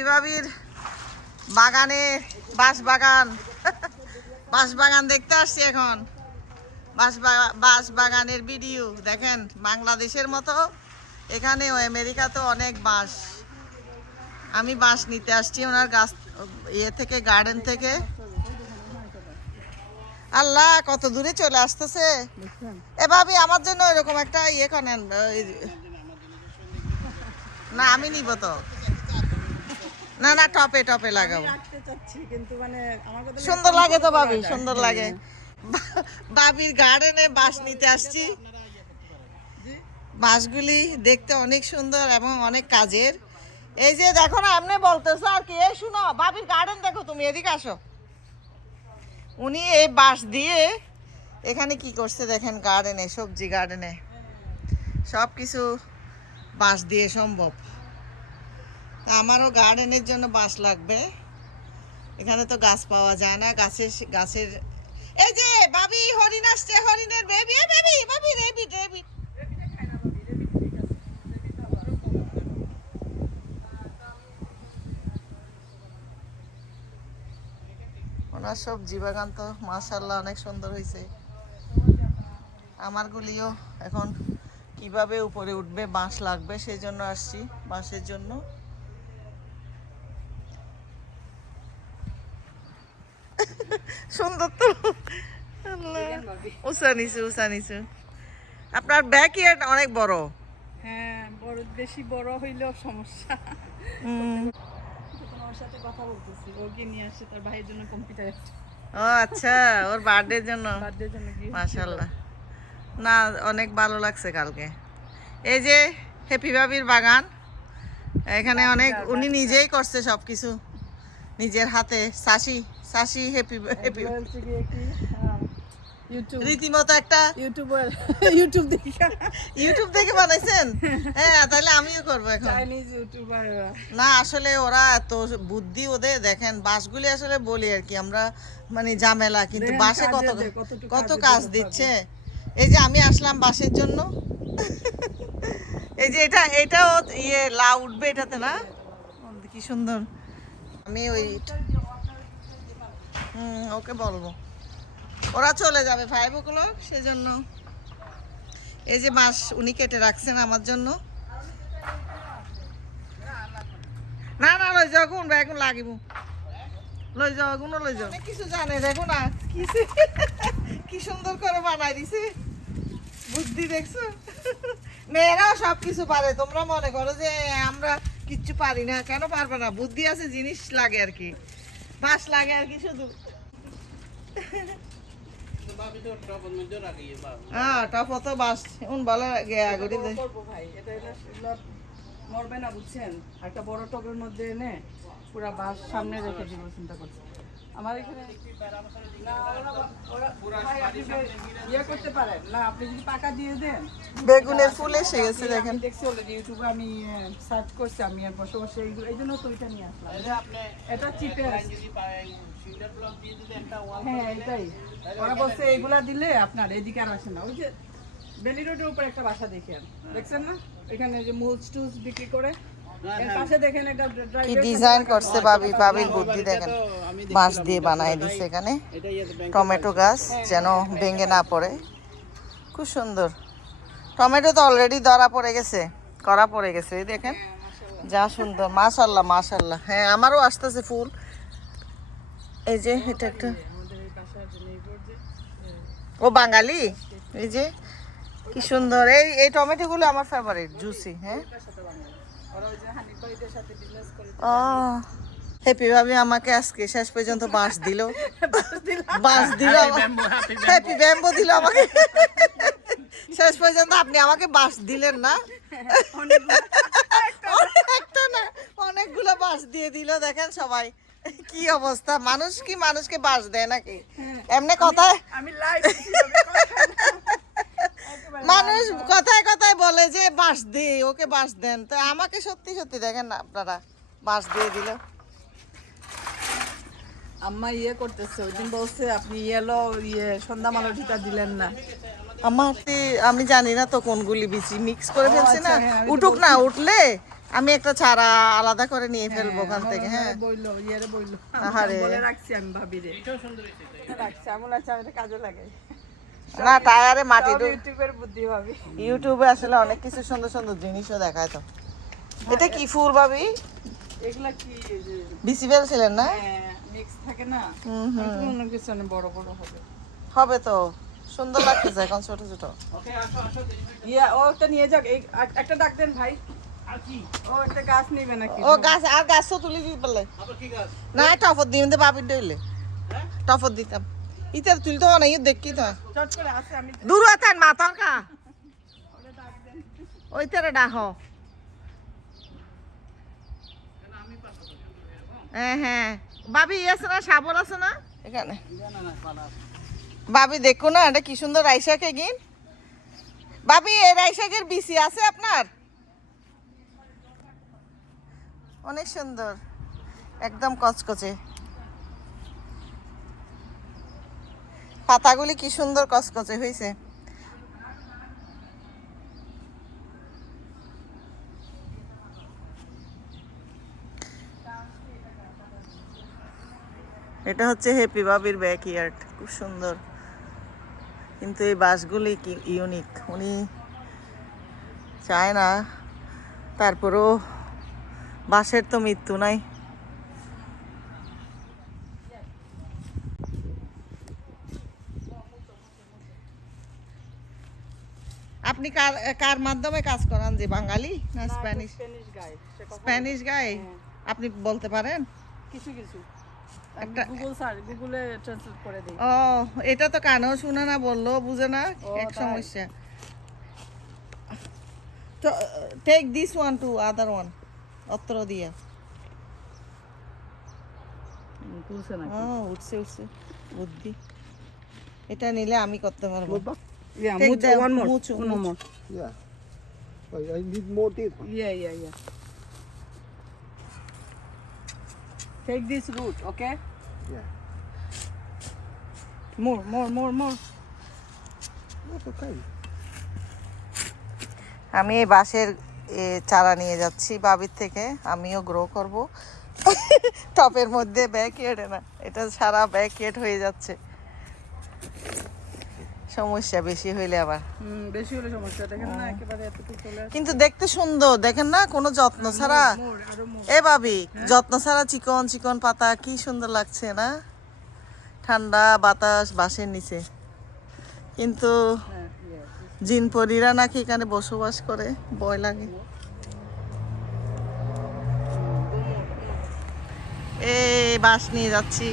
Happy ভাবির বাগানে বাঁশবাগান দেখতে আসছি এখন। বাঁশবাগানের ভিডিও দেখেন। বাংলাদেশের মতো এখানেও আমেরিকাতেও অনেক বাঁশ। আমি বাঁশ নিতে আসছি ওনার গাছ থেকে, গার্ডেন থেকে। আল্লাহ কত দূরে চলে আসতেছে। এ ভাবি আমার জন্য এরকম একটা করেন। না আমি নিব তো। না না টপে টপে লাগাবো। সুন্দর লাগে তো ভাবি, সুন্দর লাগে। ভাবির গার্ডেনে বাঁশ নিতে আসছি। বাঁশগুলি দেখতে অনেক সুন্দর এবং অনেক কাজের। এই যে দেখো না, এমনি বলতেছে আর কি। এই শুনো, ভাবির গার্ডেন দেখো, তুমি এদিকে আসো। উনি এই বাঁশ দিয়ে এখানে কি করছে দেখেন। গার্ডেনে, সবজি গার্ডেনে সব কিছু বাঁশ দিয়ে সম্ভব। তা আমারও গার্ডেনের জন্য বাঁশ লাগবে। এখানে তো গাছ পাওয়া যায় না। গাছের এই যে ভাবি হরিণ আসছে, হরিণের বেবি। বেবি ভাবি রেবি রেবি। ওনার সবজি বাগান তো মাশাআল্লাহ অনেক সুন্দর হয়েছে। আমার গুলিও এখন কিভাবে উপরে উঠবে, বাঁশ লাগবে, সেই জন্য আসছি বাঁশের জন্য। সুন্দর তো। উঁচা নিচু। আপনার ব্যাক ইয়ার্ড অনেক বড়। হ্যাঁ, বড়, বেশি বড় হইলেও সমস্যা। তোমার সাথে কথা বলতেছি, ওকে নিয়ে আসছে তার ভাইয়ের জন্য কম্পিউটার। ও আচ্ছা, ওর বার্থডের জন্য। মাশাআল্লাহ, না অনেক ভালো লাগছে কালকে। এই যে হ্যাপি ভাবির বাগান, এখানে অনেক উনি নিজেই করছে সবকিছু নিজের হাতে। সাশি হ্যাপি রীতিমতো একটা ইউটিউব দেখে বানাইছেন। হ্যাঁ, তাহলে আমিও করবো এখন। না আসলে ওরা এত বুদ্ধি ওদের, দেখেন বাঁশগুলি আসলে বলি আর কি আমরা, মানে ঝামেলা, কিন্তু বাঁশে কত কাজ দিচ্ছে। এই যে আমি আসলাম বাঁশের জন্য। এই যে এটাও লাউ উঠবে এটাতে, না কি সুন্দর। আমি ওই ওকে বলবো, ওরা চলে যাবে 5 o'clock, সেজন্য। এই যে বাঁশ উনি কেটে রাখছেন আমার জন্য। না না লই যাও, কোন এখন লাগিব, লই যাও এগুলো, লই যাও। কিছু জানে দেখো না কি সুন্দর করে বানাই দিছে। বুদ্ধি দেখছো, মেয়েরাও সব কিছু পারে। তোমরা মনে করো যে আমরা কিচ্ছু পারি না, কেন পারবে না? বুদ্ধি আছে, জিনিস লাগে আর কি, বাঁশ লাগে আর কি শুধু। হ্যাঁ টপ তো বাঁশ উন ভালো গেয়া করি দে। মরবে না বুঝছেন, একটা বড় টবের মধ্যে এনে পুরা বাঁশ সামনে রেখে দিব চিন্তা করছি। আমার এখানে ইয়ে করতে পারেন না, আপনি যদি পাকা দিয়ে দেন। বেগুনের ফুল এসে গেছে দেখেন। দেখছি অলরেডি ইউটিউবে, আমি সার্চ করছি, আমি আর বসে বসে এই জন্য তো এটা নিয়ে আসলাম। এটা চিপে হ্যাঁ এটাই ওরা বলছে, এইগুলা দিলে আপনার এদিকে আর আসে না। ওই যে বেলি রোডের উপর একটা বাসা দেখেন, দেখছেন না? এখানে যে মুলস টুলস বিক্রি করে, এর পাশে দেখেন একটা কি ডিজাইন করছে ভাবির বুদ্ধি দেখেন। বাঁশ দিয়ে বানাই দিছে এখানে টমেটো গাছ, যেন ভেঙে না পড়ে। খুব সুন্দর। টমেটো তো অলরেডি করা পড়ে গেছে এই দেখেন, যা সুন্দর। মাশাআল্লাহ মাশাআল্লাহ। হ্যাঁ আমারও আসতেছে ফুল। এই যে এটা একটা, ও বাঙালি। এই যে কি সুন্দর। এই টমেটো গুলো আমার ফেভারিট, জুসি। হ্যাঁ ও হ্যাপি ভাবি আমাকে আজকে শেষ পর্যন্ত বাঁশ দিল। হ্যাপি ব্যাম্বো দিল আমাকে শেষ পর্যন্ত। আপনি আমাকে বাঁশ দিলেন না, একটা না অনেকগুলো বাঁশ দিয়ে দিল। দেখেন সবাই কি অবস্থা। মানুষকে বাঁশ দেয় নাকি? এমনি কথায় মানুষ কথায় বলে যে বাঁশ দিয়ে ওকে বাঁশ দেন, তো আমাকে সত্যি দেখেন না আপনারা, বাঁশ দিয়ে দিল। আম্মা করতেছে, ওইদিন বলছে আপনি সন্ধ্যা মালতিটা দিলেন না। আমি জানি না তো কোনগুলি বিচি মিক্স করে ফেলছি না। উঠুক না, উঠলে আমি একটা চারা আলাদা করে নিয়ে ফেলবো ওখান থেকে। হ্যাঁ বইলো ইয়ারে বইলো আহারে। বলে রাখছি আমি ভাবিরে রাখছি আমি আচ্ছা এটা কাজে লাগাই না টায়ারে মাটি সব ইউটিউবের বুদ্ধি ভাবি ইউটিউবে আসলে অনেক কিছু সুন্দর সুন্দর জিনিসও দেখায় তো। এটা কি ফুল ভাবি? এগুলা কি এই যে বিসি ফেলছিলেন না? মিক্স থাকে না হুম হুম। আমি তো মনে করছি অনেক বড় বড় হবে হবে তো, সুন্দর লাগতেছে এখন ছোট ছোট। ইয়া ও একটা নিয়ে যাক এই একটা ডাক দেন ভাই ও একটা গাছ নিবে নাকি ও গাছ আর গাছ তো তুলি দিতে পারলে না, টফর দিন বাবির ডইলে টফর দিতাম ইতার তুলতে হয় না, ইয়ে দেখি তো চট করে আছে আমি দূর আতেন মাথার কা ওই তারে ডাহ। হ্যাঁ হ্যাঁ বাবি আছে না, শাবল আছে না এখানে? বাবি দেখো না এটা কি সুন্দর রাইশাক এগিন। বাবি এই রাইশাকের বিসি আছে আপনার? অনেক সুন্দর একদম কচকচে পাতাগুলি, কি সুন্দর কচকচে হয়েছে। এটা হচ্ছে হ্যাপি বাবির ব্যাকইয়ার্ড, খুব সুন্দর। কিন্তু এই বাঁশগুলি কি ইউনিক, উনি চায় না, তারপরেও বাঁশের তো মৃত্যু নাই। আপনি কার কার মাধ্যমে কাজ করান, যে বাঙালি না স্প্যানিশ? স্প্যানিশ গাই সে কথা স্প্যানিশ গাই আপনি বলতে পারেন? কিছু কিছু একটা গুগলে ট্রান্সলেট করে দেই ও এটা তো কানেও শুনে না, বললো বুঝে না, ও, এক তাই? সমস্যা। তো take this one to other one অত্র দিয়া। তুলছে না ও উঠছে উঠছে বুদ্ধি, এটা নিলে আমি করতে পারবো। Yeah, Take mucho, the one more. mucho, One mucho. more. Yeah. I need more this one. Yeah. Take this root, okay? Yeah. More. That's okay. আমি এই বাঁশের চারা নিয়ে যাচ্ছি বাবির থেকে, আমিও গ্রো করব টপের মধ্যে। ব্যাকইয়ার্ডে না, এটা সারা ব্যাকইয়ার্ড হয়ে যাচ্ছে, সমস্যা বেশি হইলে আবার। বেশি হলে সমস্যা দেখেন না একেবারে এতটুকু চলে আসে কিন্তু দেখতে সুন্দর দেখেন না, কোনো যত্ন ছাড়া। আরো more. এ ভাবি যত্ন ছাড়া চিকন চিকন পাতা, কি সুন্দর লাগছে না, ঠান্ডা বাতাস বাঁশের নিচে। কিন্তু হ্যাঁ, yeah. জিন পরীরা নাকি এখানে বসবাস করে, ভয় লাগে। এই বাঁশ নিয়ে যাচ্ছি।